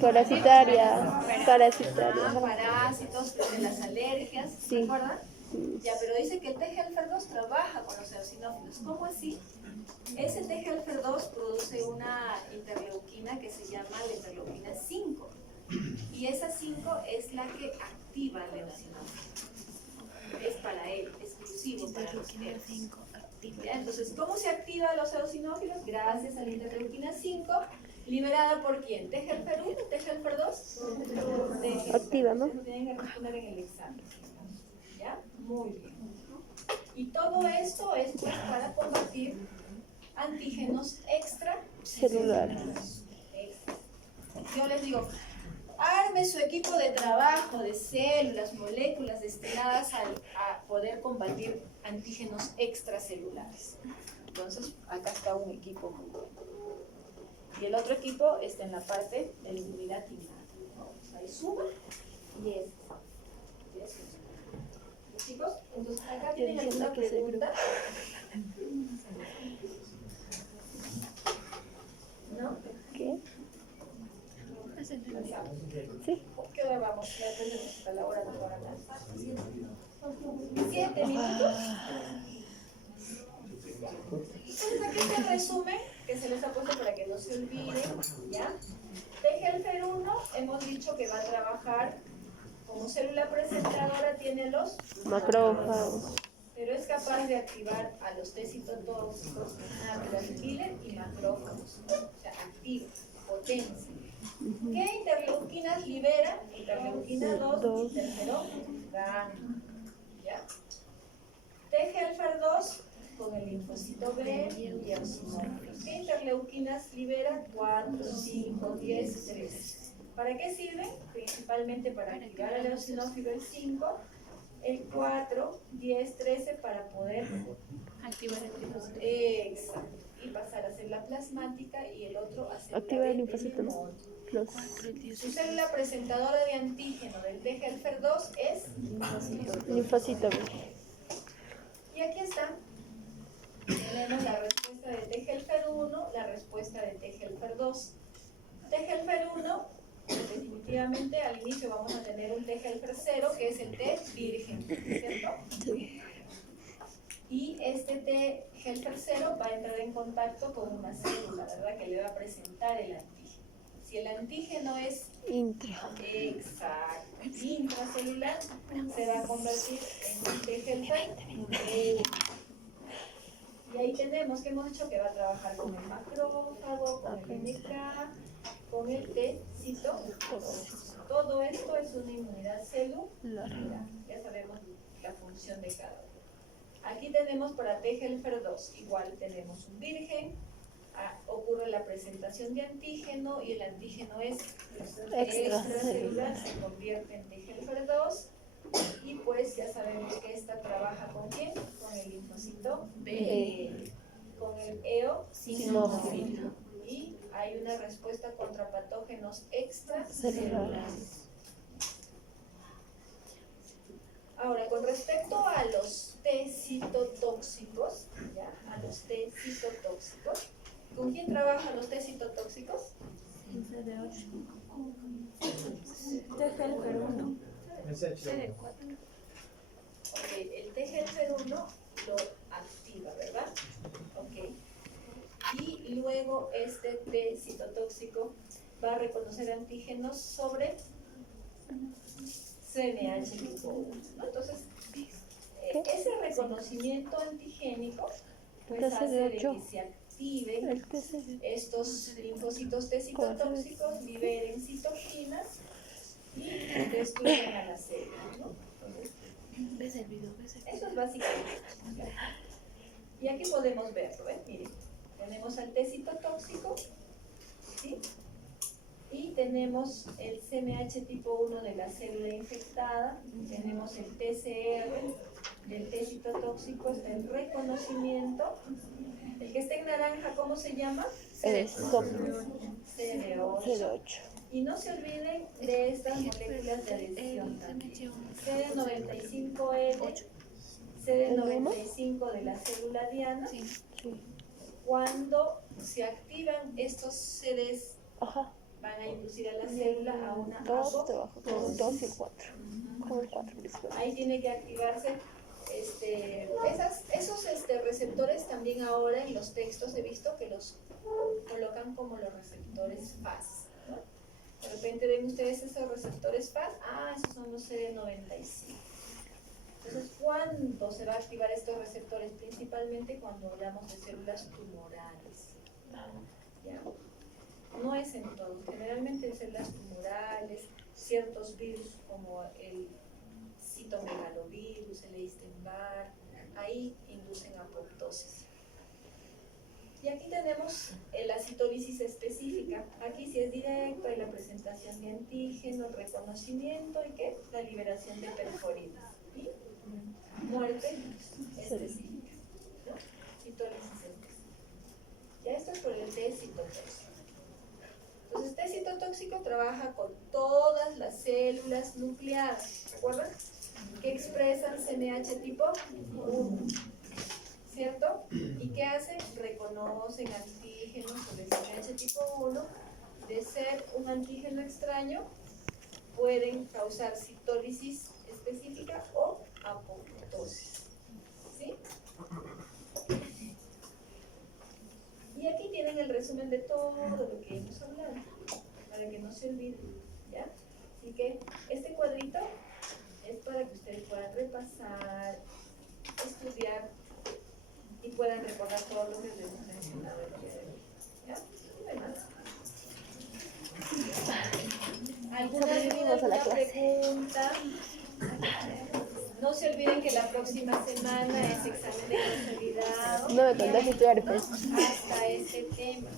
Parasitaria. Parásitos, de las alergias, ¿se Sí. acuerdan? Ya, pero dice que el T-helper 2 trabaja con los eosinófilos. ¿Cómo así? Ese T-helper 2 produce una interleuquina que se llama la interleuquina 5. Y esa 5 es la que activa el eosinófilo. Es para él, exclusivo para los herpes. ¿Ya? Entonces, ¿cómo se activa los eosinófilos? Gracias a la interleuquina 5, liberada por quién? ¿T-helper 1? ¿T-helper 2? Activa, ¿no? Eso tienen que responder en el examen. ¿Ya? Muy bien. Y todo esto es pues para combatir antígenos extracelulares. Yo les digo, arme su equipo de trabajo de células, moléculas destinadas a poder combatir antígenos extracelulares. Entonces, acá está un equipo muy bueno. Y el otro equipo está en la parte de la inmunidad innata, ¿no? Ahí suma y es. Chicos, entonces acá tienen alguna pregunta. ¿No? ¿Qué? Sí. ¿Qué hora vamos? Ya tenemos hasta la hora de ahora. 7 minutos. Entonces aquí está el resumen que se les ha puesto para que no se olviden, ¿ya? T-helper 1 hemos dicho que va a trabajar como célula presentadora, tiene los Macrófagos. pero es capaz de activar a los T citotóxicos, natural killer y macrófagos, o sea, activa, potencia. ¿Qué interleuquinas libera? Interleuquina 2, interferón gamma. ¿Ya? T-helper 2 con el linfocito B y eosinófilos. ¿Qué interleuquinas libera? 4, 5, 10, 13. ¿Para qué sirven? Principalmente para activar el eosinófilo el 5, el 4, 10, 13 para poder Activar el linfocito. exacto, y pasar a ser la plasmática y el otro a ser Activa la el linfocito, ¿no? Los Su célula presentadora de antígeno del T-helper 2 es linfocitos. y aquí está. Tenemos la respuesta de T-helper 1, la respuesta de T-helper 2. T-helper 1, definitivamente al inicio vamos a tener un T-helper 0, que es el T virgen, ¿cierto? Sí. Y este T-helper 0 va a entrar en contacto con una célula, ¿verdad? Que le va a presentar el antígeno. Si el antígeno es Intra. exacto, intracelular, se va a convertir en un T-helper. Y ahí tenemos que hemos dicho que va a trabajar con el macrófago, con el NK, con el T citotóxico. Todo esto es una inmunidad celular. Ya sabemos la función de cada uno. Aquí tenemos para T-helper 2, igual tenemos un virgen, ocurre la presentación de antígeno y el antígeno es extracelular, se convierte en T-helper 2 y pues ya sabemos que esta trabaja con quién, con el linfocito B, con el eosinófilo y hay una respuesta contra patógenos extracelulares. Ahora, con respecto a los té citotóxicos, ¿ya? A los té citotóxicos, ¿con quién trabajan los té citotóxicos? TGL-1. Ok, el TGL-1 lo activa, ¿verdad? Ok. Y luego este té citotóxico va a reconocer antígenos sobre CNH tipo 1, ¿no? Entonces, ese reconocimiento antigénico pues hace de que se activen estos linfocitos T citotóxicos, liberen citoquinas y destruyen a las células, ¿no? Entonces, eso es básicamente. Y aquí podemos verlo, ¿eh? Miren, tenemos al T citotóxico, ¿sí? Y tenemos el CMH tipo 1 de la célula infectada, tenemos el TCR del T citotóxico, está el reconocimiento. El que está en naranja, ¿cómo se llama? CD8. Y no se olviden de estas moléculas de adhesión también. CD95L, CD95 de la célula diana. Cuando se activan estos CDs, van a inducir a la célula a una Dos y cuatro. Ahí tiene que activarse esos receptores. También ahora en los textos he visto que los colocan como los receptores FAS, ¿no? De repente ven ustedes esos receptores FAS, esos son los CD95. Entonces, ¿cuándo se va a activar estos receptores? Principalmente cuando hablamos de células tumorales, ¿ya? No es en todos, generalmente en células tumorales, ciertos virus como el citomegalovirus, el Epstein-Barr, ahí inducen apoptosis. Y aquí tenemos la citólisis específica. Aquí sí es directo, hay la presentación de antígenos, reconocimiento y ¿qué? La liberación de perforinas. Y muerte específica, ¿no? Citólisis específica. Ya esto es por el té citotóxico. Entonces, este citotóxico trabaja con todas las células nucleadas, ¿recuerdan? Que expresan CNH tipo 1, ¿cierto? ¿Y qué hacen? Reconocen antígenos sobre CNH tipo 1. De ser un antígeno extraño, pueden causar citólisis específica o apoptosis, ¿sí? Y aquí tienen el resumen de todo lo que hemos hablado, para que no se olviden, ¿ya? Así que este cuadrito es para que ustedes puedan repasar, estudiar y puedan recordar todo lo que les hemos mencionado el día de hoy, ¿ya? ¿Alguna pregunta? No se olviden que la próxima semana es examen de consolidado. No me contaste tu herpes. Hasta ese tema.